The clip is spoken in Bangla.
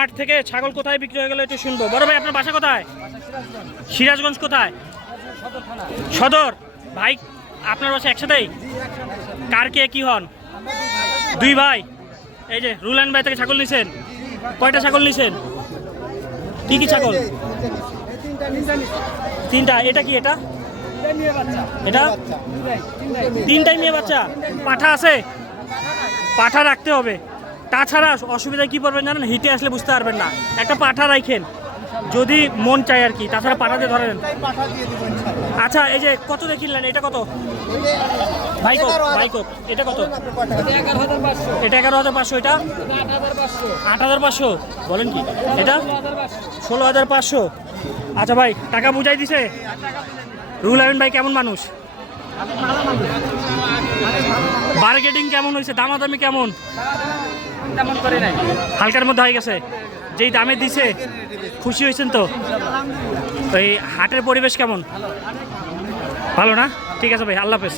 হাট থেকে ছাগল কোথায় বিক্রি হয়ে গেল একটু শুনবো। বড় ভাই আপনার বাসা কোথায়? সিরাজগঞ্জ কোথায়? সদর। ভাই আপনার বাসা একসাথেই? কার কে কি হন? দুই ভাই। এই যে রুলান ভাই থেকে ছাগল নিছেন, কয়টা ছাগল নিছেন? কি কি ছাগল? তিনটা। এটা কি? এটা এটা তিনটাই মেয়ে বাচ্চা। পাঠা আছে? পাঠা রাখতে হবে, তাছাড়া অসুবিধায় কি পড়বেন জানেন? হিটে আসলে বুঝতে পারবেন না। একটা পাঠা রাখেন যদি মন চায় আর কি, তাছাড়া পাঠাতে ধরেন। আচ্ছা এই যে কত দিয়ে কিনলেন? এটা কত ভাই? ভাই এটা কত? এটা 11,500। এটা 8,500। বলেন কি? এটা 16,500। আচ্ছা ভাই টাকা বুঝাই দিছে? রুহুল আমিন ভাই কেমন মানুষ? বার্গেটিং কেমন হয়েছে? দামাদামি কেমন? হালকার মধ্যে হয়ে গেছে। যেই দামে দিছে খুশি হয়েছেন তো? এই হাটের পরিবেশ কেমন? ভালো না? ঠিক আছে ভাই, আল্লাহ হাফেজ।